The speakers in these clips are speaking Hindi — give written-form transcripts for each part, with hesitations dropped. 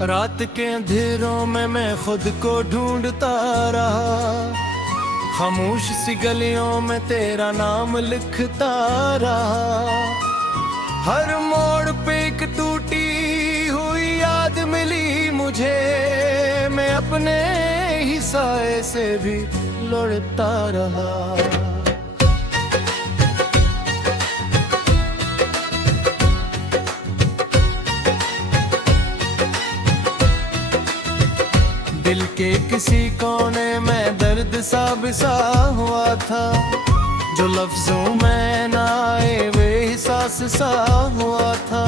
रात के अंधेरों में मैं खुद को ढूंढता रहा, खामोश सी गलियों में तेरा नाम लिखता रहा। हर मोड़ पे एक टूटी हुई याद मिली मुझे, मैं अपने ही साए से भी लौटता रहा। दिल के किसी कोने में दर्द सा बिसा हुआ था, जो लफ्जों में ना आए वे एहसास सा हुआ था।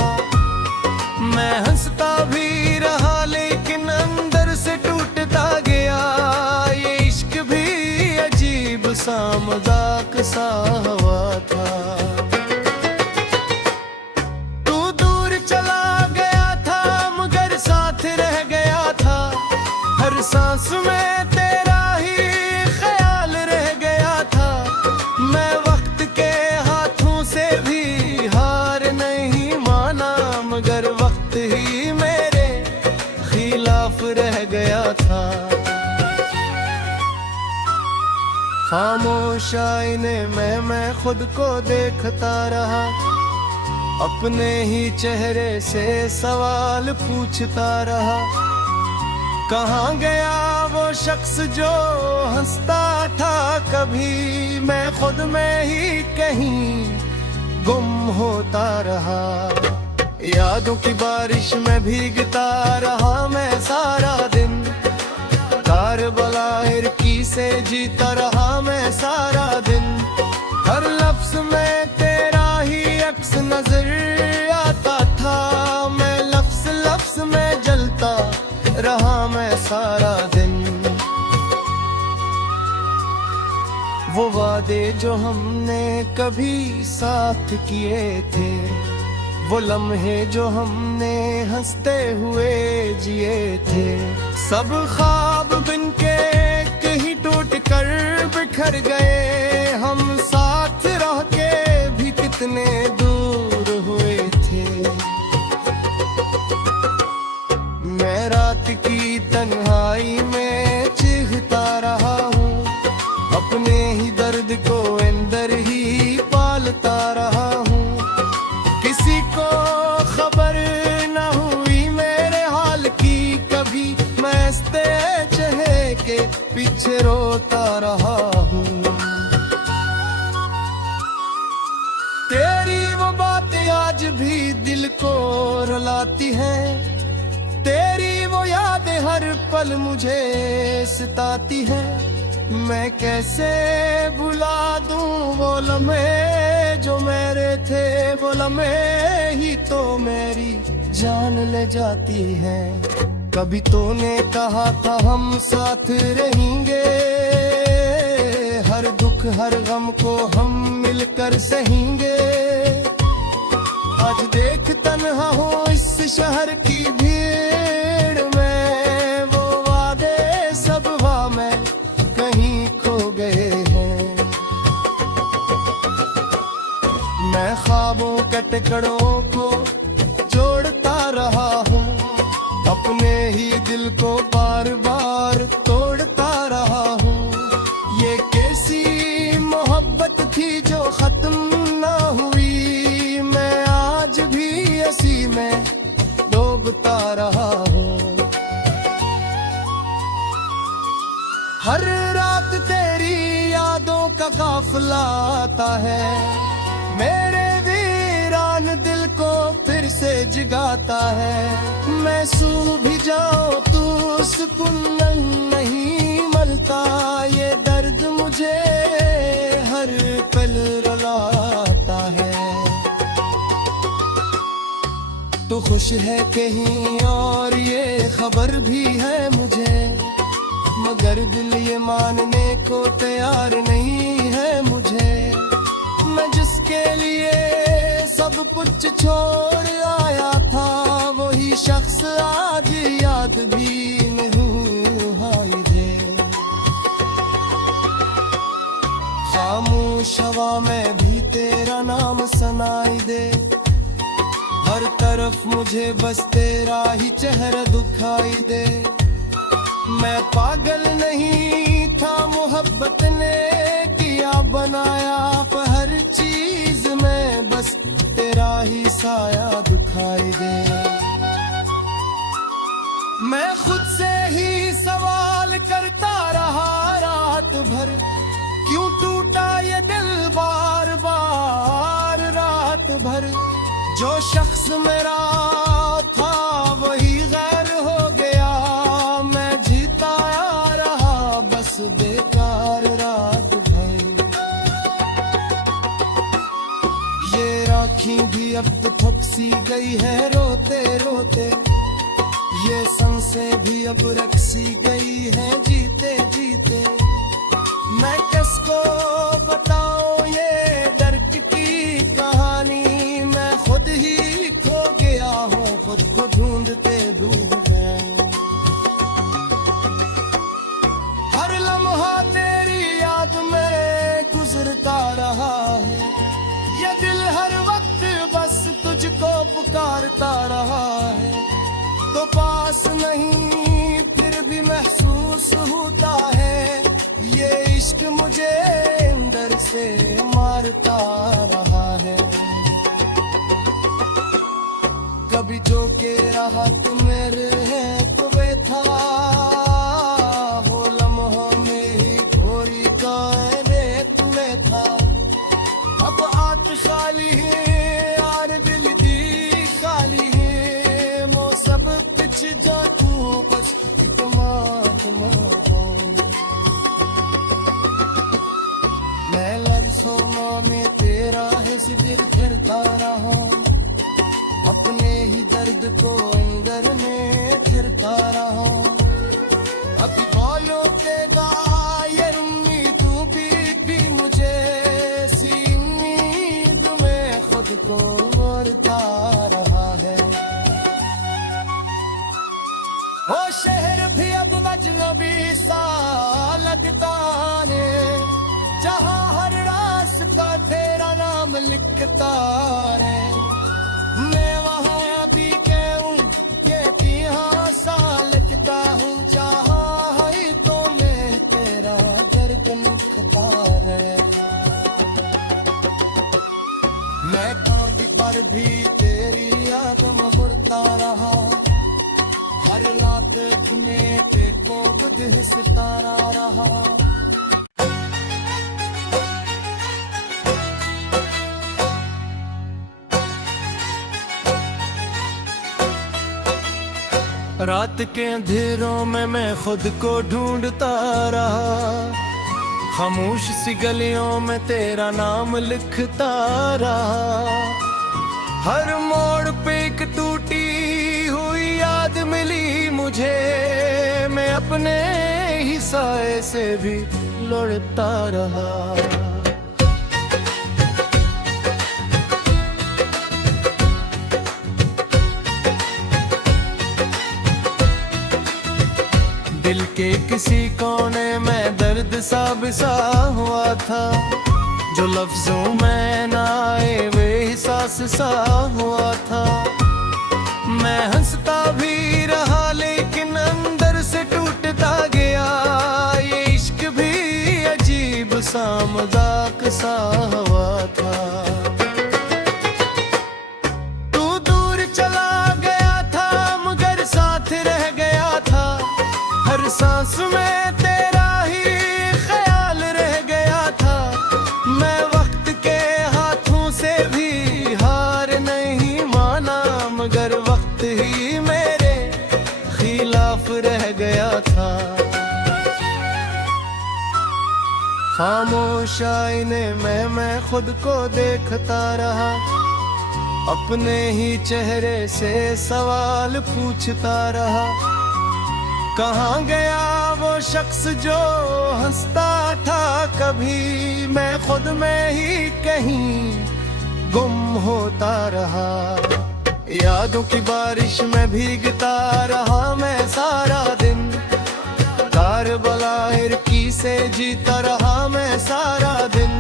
मैं हंसता भी रहा लेकिन अंदर से टूटता गया, ये इश्क भी अजीब सा मजाक सा हुआ था। तू दूर चला गया था मगर साथ रह गया था, हर सांस में तेरा ही ख्याल रह गया था। मैं वक्त के हाथों से भी हार नहीं माना, मगर वक्त ही मेरे खिलाफ रह गया था। खामोश आईने में मैं खुद को देखता रहा, अपने ही चेहरे से सवाल पूछता रहा। कहाँ गया वो शख्स जो हंसता था कभी, मैं खुद में ही कहीं गुम होता रहा। यादों की बारिश में भीगता रहा मैं सारा दिन, कारबला हिरकी से जीता रहा मैं सारा दिन। हर लफ्ज में तेरा ही अक्स नजर आता था, मैं लफ्ज लफ्ज में जलता रहा मैं सारा दिन। वो वादे जो हमने कभी साथ किए थे, वो लम्हे जो हमने हंसते हुए जिए थे, सब ख्वाब बिन के कहीं टूट कर बिखर गए। हम साथ रह के भी कितने दूर हुए थे। मैं रात की तन्हाई में चीखता रहा हूँ, अपने ही दर्द को अंदर ही पालता रहा हूँ। किसी को खबर न हुई मेरे हाल की कभी, मैं हंसते चेहरे के पीछे रोता रहा हूँ। तेरी वो बातें आज भी दिल को रुलाती हैं, तेरी वो यादें हर पल मुझे सताती हैं। मैं कैसे भुला दूं वो लम्हे जो मेरे थे, वो लम्हे ही तो मेरी जान ले जाती हैं। कभी तूने कहा था हम साथ रहेंगे, हर दुख हर गम को हम मिलकर सहेंगे। आज देख तन्हा हूँ इस शहर की भीड़ में, वो वादे सब वहाँ में कहीं खो गए हैं। मैं ख्वाबों के टुकड़ों को जोड़ता रहा हूँ, अपने ही दिल को बार बार तोड़ता रहा हूँ। ये कैसी मोहब्बत थी जो खत्म ना हुई, मैं आज भी इसी में डूबता रहा हूँ। हर रात तेरी यादों का काफिला आता है, मेरे वीरान दिल को फिर से जगाता है। मैं सू भी जाऊं तू सुकून नहीं मिलता, ये दर्द मुझे हर पल रुलाता है। तू खुश है कहीं और ये खबर भी है मुझे, मगर दिल ये मानने को तैयार नहीं है मुझे। मैं जिसके लिए सब कुछ छोड़ आया था, वही शख्स आज याद भी नहीं हाय दे। खामोश हवा में भी तेरा नाम सुनाई दे, हर तरफ मुझे बस तेरा ही चेहरा दिखाई दे। मैं पागल नहीं था, मोहब्बत ने किया बनाया, पर हर चीज में बस तेरा ही साया दिखाई दे। मैं खुद से ही सवाल करता रहा रात भर, क्यों टूटा ये दिल बार बार रात भर। जो शख्स मेरा था वही गैर हो गया, मैं जीता रहा बस बेकार रात भर। ये राखी भी अब थक सी गई है रोते रोते, ये सांसें भी अब रख सी गई है जीते जीते। मैं किसको बताऊं ये दर्द की कहानी, मैं खुद ही खो गया हूँ, खुद को ढूंढते डूब गया। हर लम्हा तेरी याद में गुजरता रहा है, ये दिल हर वक्त बस तुझको पुकारता रहा है। तो पास नहीं फिर भी महसूस होता है, ये इश्क मुझे अंदर से मारता रहा है। कभी जो के रहा तू मेरे है तो वे था, वो लम्हों में ही थोड़ी कायदे तुए था। अब आत खाली है यार दिल दी खाली है, वो सब पिछ जा तू बस मैं लफ्ज़ों में तेरा है सिर फिरता रहा, अपने ही दर्द को अंदर में फिरता रहा। अभी बोलो के गायर तू भी मुझे सी उम्मीद में खुद को मरता रहा है। वो शहर भी अब अजनबी सा लगता है, जहाँ हर रास्ता तेरा नाम लिखता है। मैं वहाँ अभी कहूँ ये यहाँ सा लिखता हूँ, जहाँ है तो मैं तेरा दर्द लिखता है। मैं कांटी पर भी तेरी याद मुहरता रहा, हर रात में देखो बुध सितारा रहा। रात के अंधेरों में मैं खुद को ढूंढता रहा, खामोश सी गलियों में तेरा नाम लिखता रहा। हर मोड़ पे एक टूटी हुई याद मिली मुझे, मैं अपने ही साए से भी लौटता रहा। दिल के किसी कोने में दर्द सा बिसा हुआ था, जो लफ्जों में ना आए वे एहसास सा हुआ था। मैं हंसता भी रहा लेकिन अंदर से टूटता गया, ये इश्क भी अजीब सा मजाक सा हुआ था। तू दूर चला गया था मगर साथ रह गया था, हर सांस में तेरा ही ख्याल रह गया था। मैं वक्त के हाथों से भी हार नहीं माना, मगर वक्त ही मेरे खिलाफ रह गया था। खामोश आईने में मैं खुद को देखता रहा, अपने ही चेहरे से सवाल पूछता रहा। कहाँ गया वो शख्स जो हंसता था कभी, मैं खुद में ही कहीं गुम होता रहा। यादों की बारिश में भीगता रहा मैं सारा दिन, कारबला हिरकी से जीता रहा मैं सारा दिन।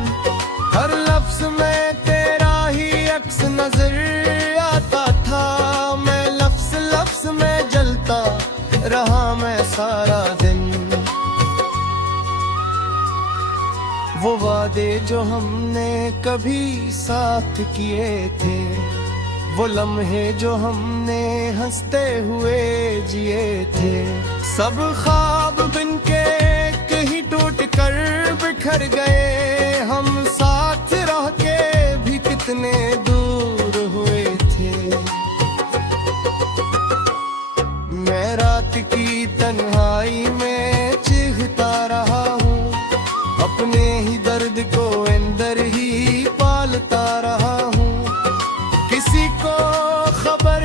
हर लफ्ज में तेरा ही अक्स नजर आता था, वो वादे जो हमने कभी साथ किए थे, वो लम्हे जो हमने हंसते हुए जिए थे, सब ख्वाब बिन के कहीं टूट कर बिखर गए। हम साथ रह के भी कितने दूर हुए थे। मैं रात की तन्हाई में चीखता रहा हूँ, अपने ही दर्द को अंदर ही पालता रहा हूँ। किसी को खबर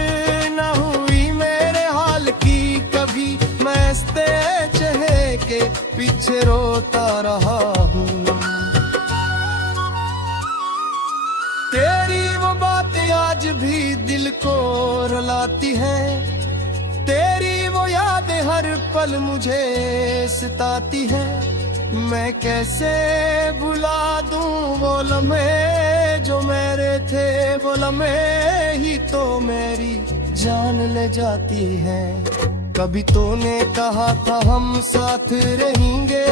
न हुई मेरे हाल की कभी, मैं चहे के पीछे रोता रहा हूँ। तेरी वो बातें आज भी दिल को रुलाती हैं, तेरी वो यादें हर पल मुझे सताती हैं। मैं कैसे भुला दूं वो लम्हे जो मेरे थे, वो लम्हे ही तो मेरी जान ले जाती है। कभी तूने कहा था हम साथ रहेंगे,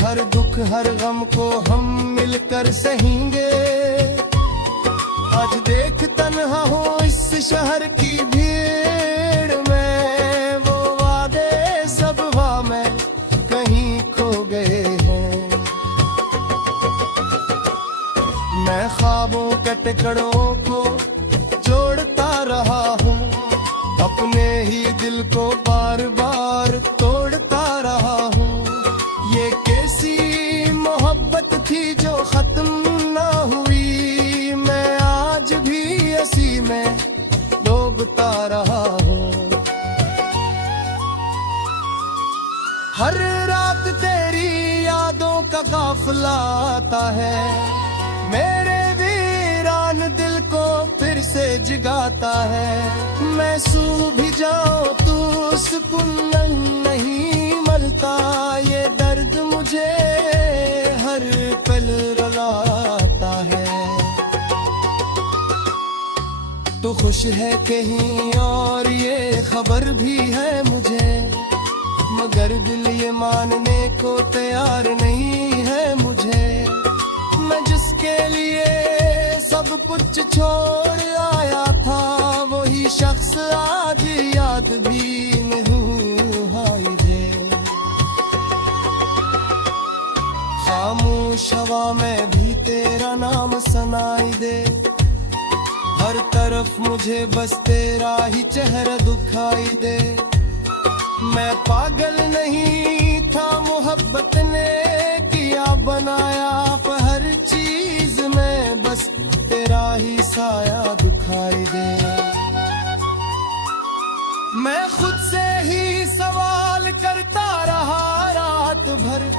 हर दुख हर गम को हम मिलकर सहेंगे। आज देख तन्हा हूँ इस शहर की भीड़ में, वो वादे सब वहाँ में कहीं खो गए हैं। मैं ख्वाबों के टुकड़ों को जोड़ता रहा हूँ, अपने ही दिल को बार बार तोड़ता रहा हूँ। ये कैसी मोहब्बत थी जो खत्म ना हुई, मैं आज भी इसी में डूबता रहा हूँ। हर रात तेरी यादों का काफिला आता है, मेरे वीरान दिल को फिर से जगाता है। मैं सू भी जाऊं तू सुकून नहीं मिलता, ये दर्द मुझे हर पल रुलाता है। तू खुश है कहीं और ये खबर भी है मुझे, मगर दिल ये मानने को तैयार नहीं है मुझे। मैं जिसके लिए सब कुछ छोड़ आया था, वही शख्स आज याद भी नहीं हाय दे। खामोश हवा में भी तेरा नाम सुनाई दे, हर तरफ मुझे बस तेरा ही चेहरा दिखाई दे। मैं पागल नहीं था मोहब्बत ने किया बनाया, पर हर चीज में बस तेरा ही साया दिखाई दे। मैं खुद से ही सवाल करता रहा रात भर,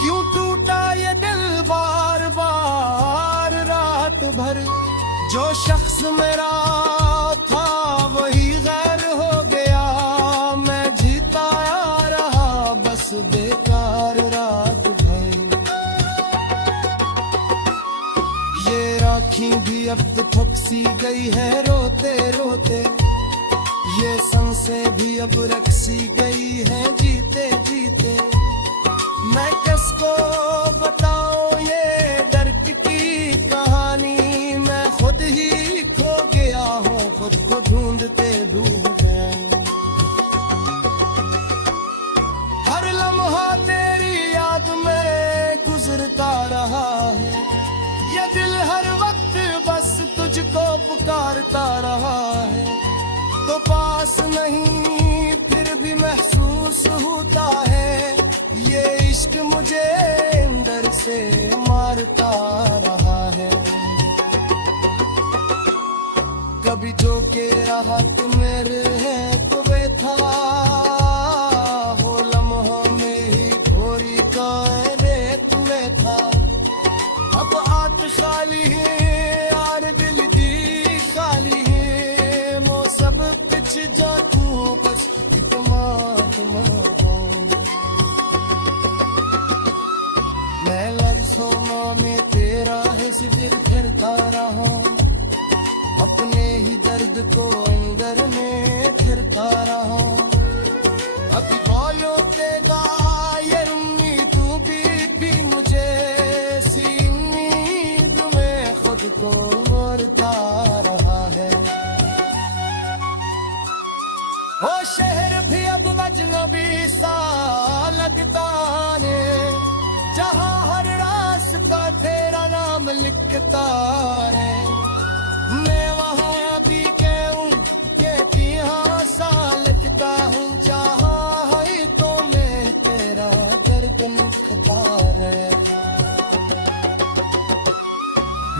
क्यों टूटा ये दिल बार बार रात भर। जो शख्स मेरा था वही गैर हो गया, मैं जीता रहा बस बेकार रात भर। ये राखी भी अब तो थक सी गई है रोते रोते, ये सांसें भी अब रख सी गई है जीते जीते। मैं किसको बताऊं ये दर्द की कहानी, मैं खुद ही खो गया हूँ, खुद को ढूंढते डूब गए। हर लम्हा तेरी याद में गुजरता रहा है, ये दिल हर वक्त बस तुझको पुकारता रहा है। तो पास नहीं फिर भी महसूस होता है, ये इश्क मुझे अंदर से मारता रहा है। कभी जो के रहा तुम मेरे है तो वे था, वो लम्हों में ही थोड़ी का रेत में था। अब हाथ खाली है यार दिल दी खाली है, वो सब पिछ जा तू बस मैं लफ्ज़ों में तेरा है दिल फिरता रहा, अपने ही दर्द को अंदर में फिरता रहा। अभी बोलो तेगा ये रुम्मी तू भी को मोड़ता रहा है। वो शहर भी अब अजनबी सा लगता है, जहाँ हर रास्ता तेरा नाम लिखता है। मैं वहाँ भी कहूँ कि 3 साल का हूँ, जहाँ है तो मैं तेरा दर्द लिखता है।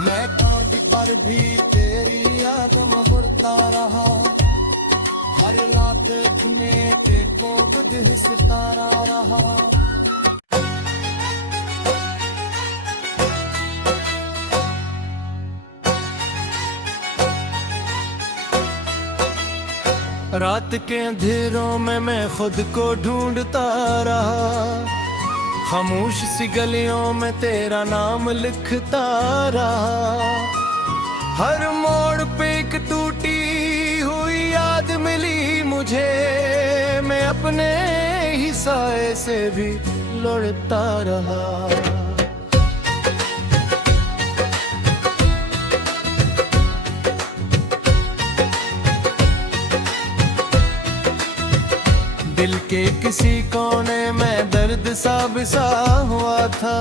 मैं कांटी पर भी तेरी याद मुहरता रहा, हर रात में देखो खुद ही सितारा रहा। रात के अंधेरों में मैं खुद को ढूंढता रहा, खामोश सी गलियों में तेरा नाम लिखता रहा। हर मोड़ पे एक टूटी हुई याद मिली मुझे, मैं अपने ही साए से भी लौटता रहा। दिल के किसी कोने में दर्द सा बिसा हुआ था,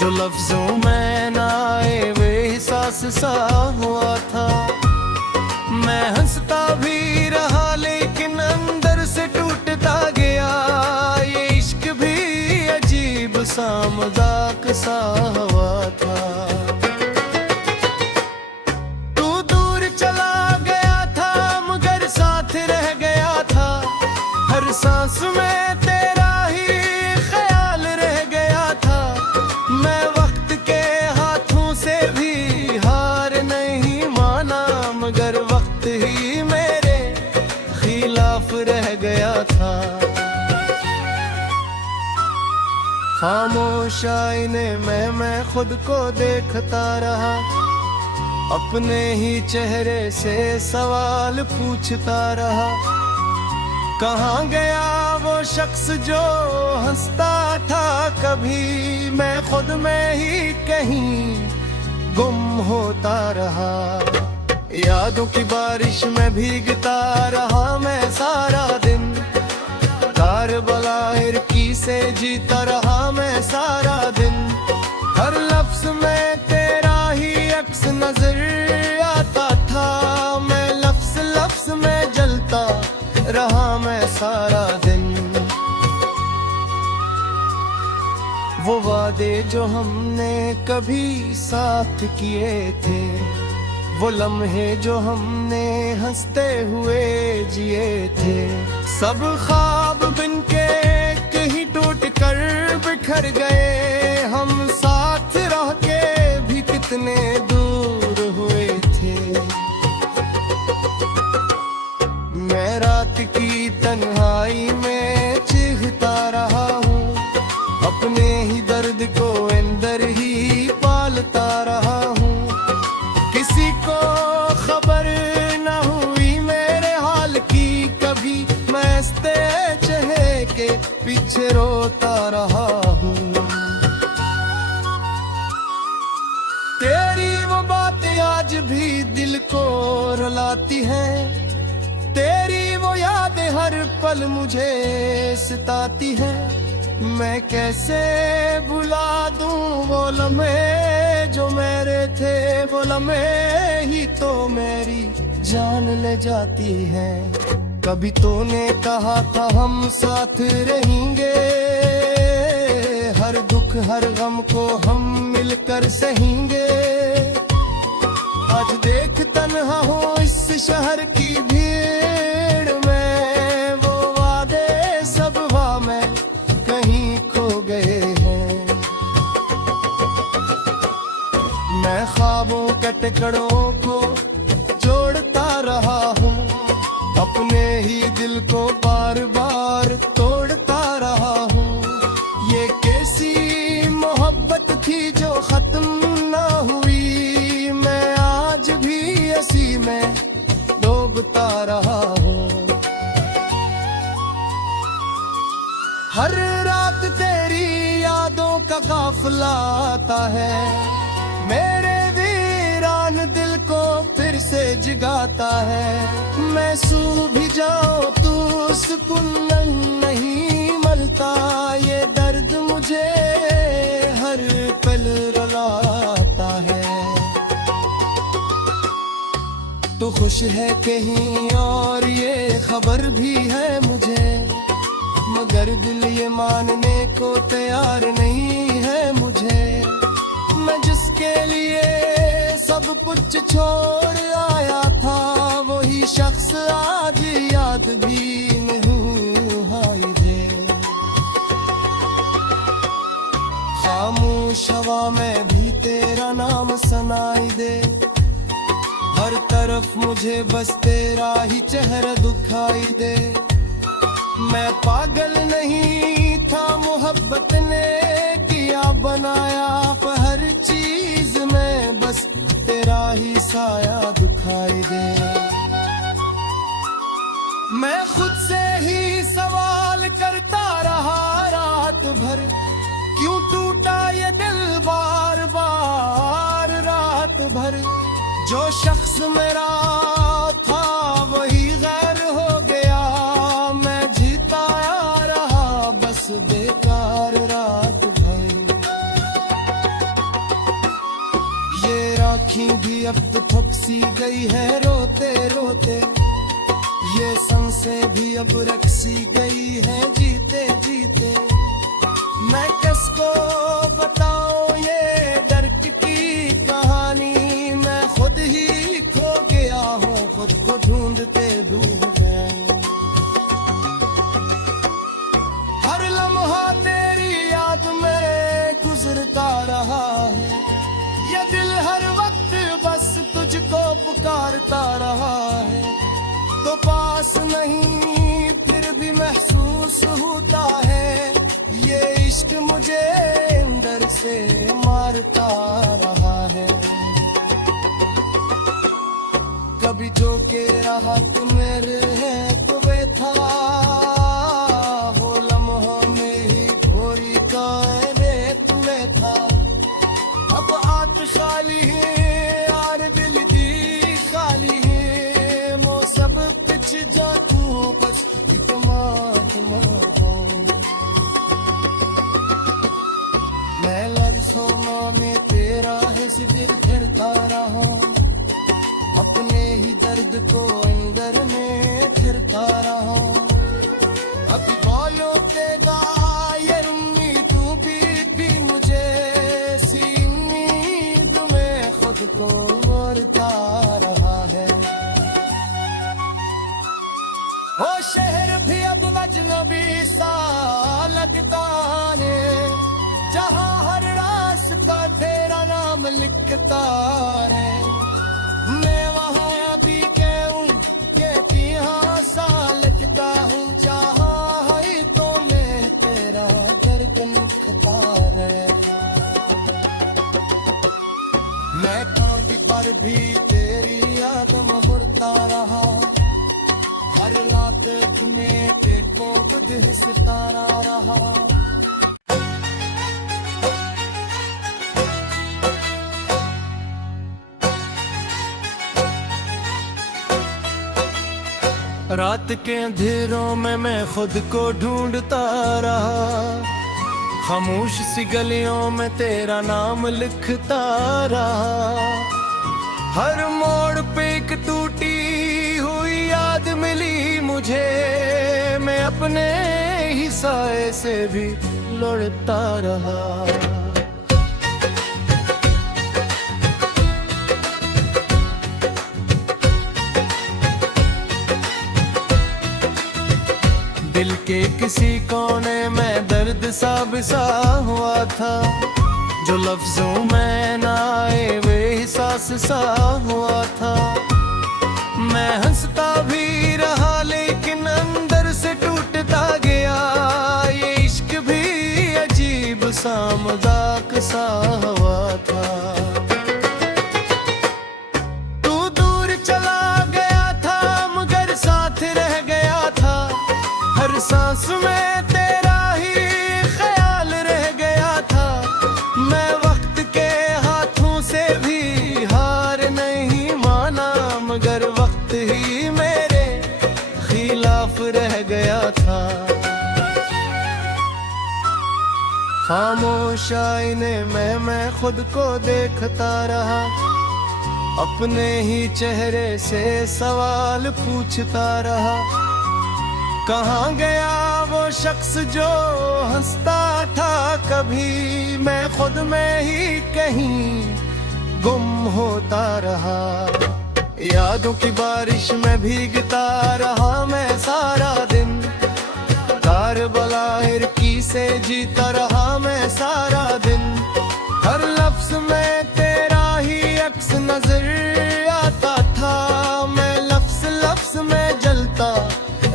जो लफ्जों में ना आए वे एहसास सा हुआ था। मैं हंसता भी रहा लेकिन अंदर से टूटता गया, ये इश्क भी अजीब सा मजाक सा हुआ था। तू दूर चला गया था मगर साथ रह गया था, हर सांस में तेरा ही ख्याल रह गया था। मैं वक्त के हाथों से भी हार नहीं माना, मगर वक्त ही मेरे खिलाफ रह गया था। खामोश आईने में मैं खुद को देखता रहा, अपने ही चेहरे से सवाल पूछता रहा। कहाँ गया वो शख्स जो हंसता था कभी, मैं खुद में ही कहीं गुम होता रहा। यादों की बारिश में भीगता रहा मैं सारा दिन, कारबला की से जीता रहा मैं सारा दिन। हर लफ्ज में तेरा ही अक्स नजर आता था, मैं लफ्ज लफ्ज में जलता रहा मैं सारा दिन। वो वादे जो हमने कभी साथ किए थे, वो लम्हे जो हमने हंसते हुए जिए थे, सब ख्वाब बिन के कहीं टूट कर बिखर गए। हम साथ रह के भी कितने दूर हुए थे। मैं रात की तन्हाई में चीखता रहा हूँ, अपने ही दर्द को अंदर ही पालता रहा हूँ। किसी को खबर न हुई मेरे हाल की कभी, मैं चेहरे के पीछे रोता रहा हूँ। तेरी वो बातें आज भी दिल को रुलाती हैं, तेरी वो यादें हर पल मुझे सताती है। मैं कैसे भुला दूं वो लम्हे जो मेरे थे, वो लम्हे ही तो मेरी जान ले जाती है। कभी तूने कहा था हम साथ रहेंगे, हर दुख हर गम को हम मिलकर सहेंगे। आज देख तन्हा हूँ इस शहर की भीड़ में, वो वादे सब वहाँ में कहीं खो गए हैं। मैं ख्वाबों के टुकड़ों को जोड़ता रहा हूँ, अपने ही दिल को बार बार तोड़ता रहा हूँ। ये कैसी मोहब्बत थी जो खत्म ना हुई, मैं आज भी इसी में डूबता रहा हूँ। हर रात तेरी यादों का काफिला आता है, मेरे वीराने जगाता है। मैं सू भी जाऊं तू सुकून नहीं मरता, ये दर्द मुझे हर पल रुलाता है। तू खुश है कहीं और ये खबर भी है मुझे, मगर दिल ये मानने को तैयार नहीं है मुझे। मैं जिसके लिए सब कुछ छोड़ आया था, वही शख्स आज याद भी नहीं हाय दे। खामोश हवा में भी तेरा नाम सुनाई दे, हर तरफ मुझे बस तेरा ही चेहरा दिखाई दे। मैं पागल नहीं था, मोहब्बत ने किया बनाया, पर हर चीज में बस तेरा ही साया दिखाई दे। मैं खुद से ही सवाल करता रहा रात भर, क्यों टूटा ये दिल बार बार रात भर। जो शख्स मेरा था वही गैर हो गया, मैं जीता आ रहा बस बेकार रात भर। ये राखी भी अब तो थक सी गई है रोते रोते, ये सांसें भी अब रख सी गई है जीते जीते। मैं किसको बताऊं ये दर्द की कहानी, मैं खुद ही खो गया हूँ, खुद को ढूंढते डूब गए। हर लम्हा तेरी याद में गुजरता रहा है, ये दिल हर वक्त बस तुझको पुकारता रहा है। तो पास नहीं फिर भी महसूस होता है, ये इश्क मुझे अंदर से मारता रहा है। कभी जो के रहा तू मेरे है तो वे था, वो लम्हों में ही घोरी का रेत वे था। अब आत खाली है यार दिल दी खाली है, वो सब पिछ जा तू बस मैं लफ्ज़ों में तेरा है दिल फिरता रहा, अपने ही दर्द को अंदर में फिरता रहा। अभी बोलो तेगा ये रुम्मी तू भी मुझे सी नींद में खुद को मरता रहा है। वो शहर भी अब अजनबी सा लगता है, जहाँ हर रास्ता तेरा नाम लिखता है। मैं वहाँ अभी कहूँ कि यहाँ साल लिखता हूँ, जहाँ है तो मैं तेरा दर्द लिखता है। मैं कांटी पर भी तेरी याद मुहरता रहा, हर रात में देखो खुद ही सितारा रहा। रात के अंधेरों में मैं खुद को ढूंढता रहा, खामोश सी गलियों में तेरा नाम लिखता रहा। हर मोड़ पे एक टूटी हुई याद मिली मुझे, मैं अपने ही साए से भी लड़ता रहा। दिल के किसी कोने में दर्द सा बिसा हुआ था, जो लफ्जों में ना आए वे एहसास सा हुआ था। मैं हंसता भी रहा लेकिन अंदर से टूटता गया, ये इश्क भी अजीब सा मजाक सा हुआ था। तू दूर चला गया था मगर साथ रह गया था, हर सांस में तेरा ही ख्याल रह गया था। मैं वक्त के हाथों से भी हार नहीं माना मगर खामोश आईने में मैं खुद को देखता रहा, अपने ही चेहरे से सवाल पूछता रहा। कहाँ गया वो शख्स जो हंसता था कभी, मैं खुद में ही कहीं गुम होता रहा। यादों की बारिश में भीगता रहा मैं सारा दिन, कारबला हिरकी से जीता रहा मैं सारा दिन। हर लफ्ज में तेरा ही अक्स नजर आता था, मैं लफ्ज लफ्ज में जलता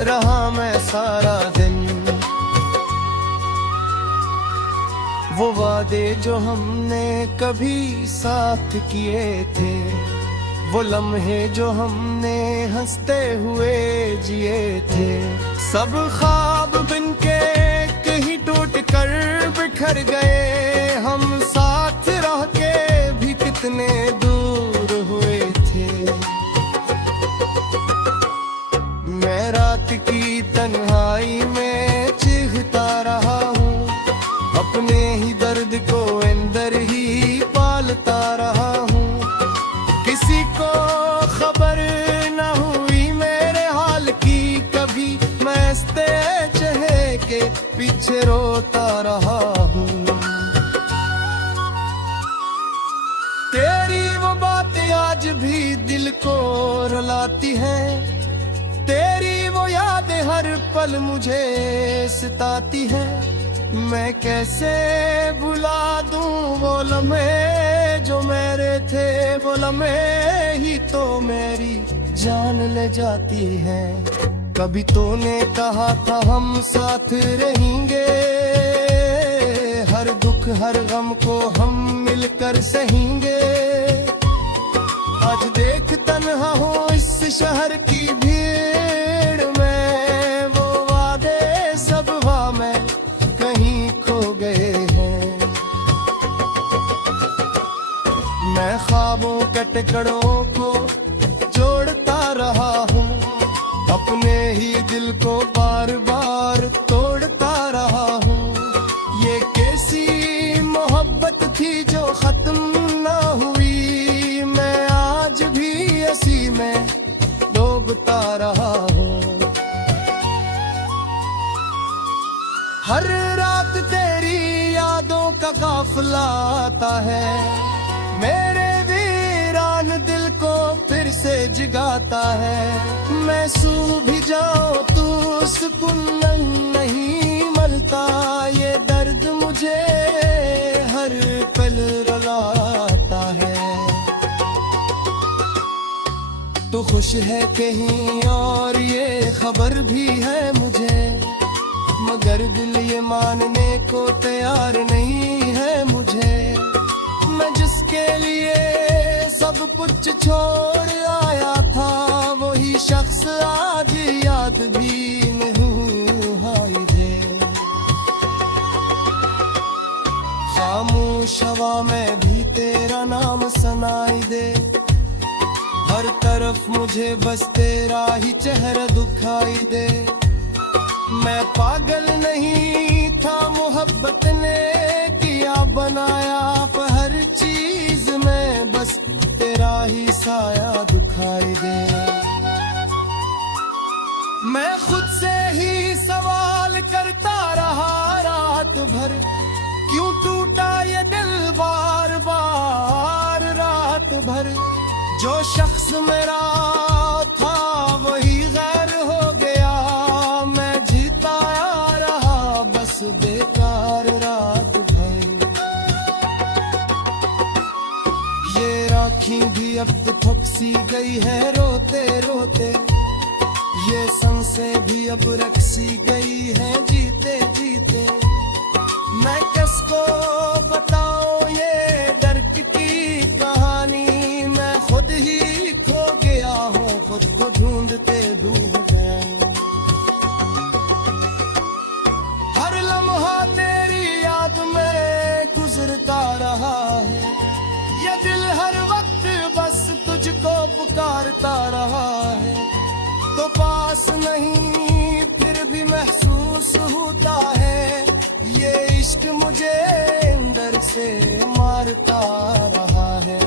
रहा मैं सारा दिन। वो वादे जो हमने कभी साथ किए थे, वो लम्हे जो हमने हंसते हुए जिए थे, सब ख्वाब बिन के कहीं टूट कर बिखर गए। हम साथ रह के भी कितने दूर हुए थे। मैं रात की तन्हाई में चीखता रहा हूँ, अपने ही दर्द को अंदर ही पालता रहा हूँ। किसी को खबर न हुई मेरे हाल की कभी, मैं चेहरे के पीछे रोता रहा हूँ। तेरी वो बातें आज भी दिल को रुलाती हैं, तेरी वो यादें हर पल मुझे सताती हैं। मैं कैसे भुला दूं वो लम्हे जो मेरे थे, वो लम्हे ही तो मेरी जान ले जाती है। कभी तूने कहा था हम साथ रहेंगे, हर दुख हर गम को हम मिलकर सहेंगे। आज देख तन्हा हूँ इस शहर की भीड़ में, वो वादे सब में कहीं खो गए हैं। मैं ख्वाबों के टुकड़ों को जोड़ता रहा हूँ, अपने ही दिल को बार बार तोड़ता रहा हूँ। ये कैसी मोहब्बत थी जो खत्म ना हुई, मैं आज भी इसी में डूबता रहा हूँ। हर रात तेरी यादों का काफिला आता है, मेरे वीरान दिल को फिर से जगाता है। मैं सू भी जाऊं तू सुकून नहीं मिलता, ये दर्द मुझे हर पल रुलाता है। तू खुश है कहीं और ये खबर भी है मुझे, मगर दिल ये मानने को तैयार नहीं है मुझे। मैं जिसके लिए सब कुछ छोड़ आया था, वही शख्स आज याद भी नहीं हाय दे। खामोश हवा में भी तेरा नाम सुनाई दे, हर तरफ मुझे बस तेरा ही चेहरा दिखाई दे। मैं पागल नहीं था मोहब्बत ने किया बनाया, पर हर चीज में बस तेरा ही साया दिखाई दे। मैं खुद से ही सवाल करता रहा रात भर, क्यों टूटा ये दिल बार बार रात भर। जो शख्स मेरा था वही गैर हो गया, मैं जीता रहा बस बेकार रात भर। ये राखी भी अब थक सी गई है रोते रोते, ये सांसें भी अब रख सी गई है जीते जीते। मैं किसको बताऊं ये दर्द की कहानी, मैं खुद ही खो गया हूँ, खुद को ढूंढते डूब गया। हर लम्हा तेरी याद में गुजरता रहा है, ये दिल हर वक्त बस तुझको पुकारता रहा है। तो पास नहीं फिर भी महसूस होता है, ये इश्क मुझे से मारता रहा है।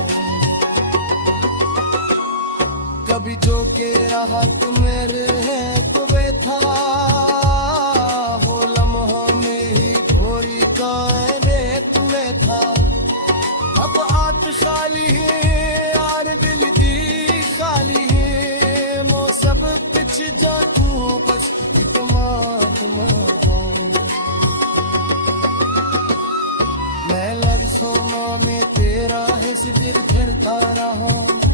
कभी जो के रहा तू मेरे है तो वे था, हो लम्हों में ही थोड़ी कायदे तुम्हें था। अब आत खाली है यार दिल दी खाली है, मो सब पिछ जा तू बस इतमाद मैं लफ्ज़ों में तेरा है सिर फिरता रहा।